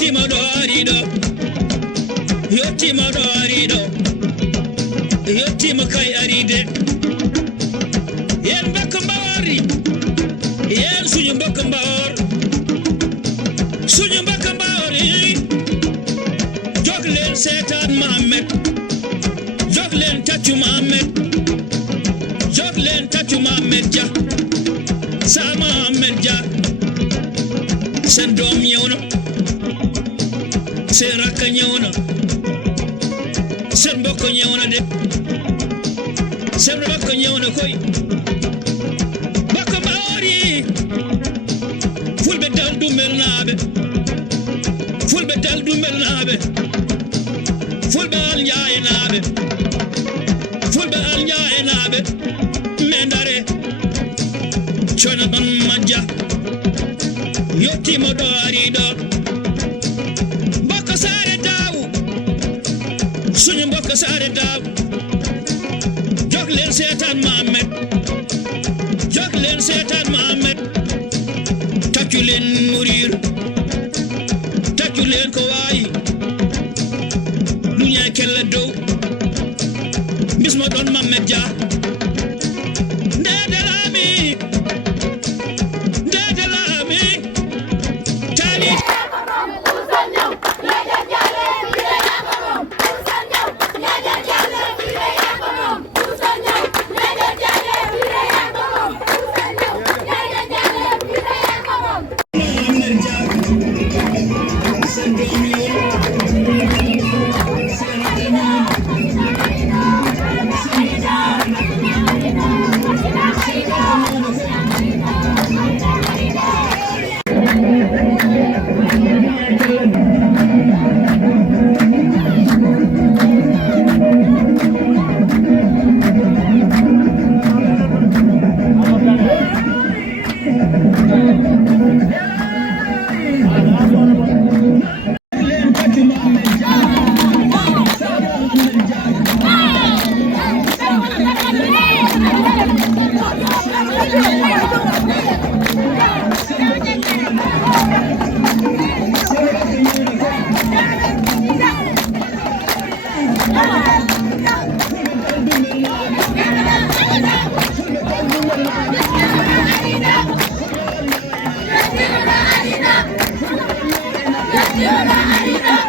yettima ɗo ariɗo yettima ɗo ariɗo yettima kay aride yen mbokk mbawori yen suñu mbokk mbawor suñu mbokk mbawori jog leen seetaan Mohamed jog leen taccu Mohamed jog leen taccu Mohamed Dia sa Mohamed Dia seen doom ñëw na seen rakk ñëw na seen mbokk ñëw na de seen mbokk ñëw na koy mbokk mbawori fulɓe dal dumel naaɓe fulɓe dal dumel naaɓe fulɓe alnjaaye naaɓe fulɓe alnjaaye naaɓe me ndare cona ɗon majja yettima ɗo ariɗo mbokk saare dawu suñu mbokk saare dawu jog leen seetaan Mohamed jog leen seetaan Mohamed taccu leen murir taccu leen ko waayi duña kella dow bismo ɗon Mohamed Dia ndedelami tali You're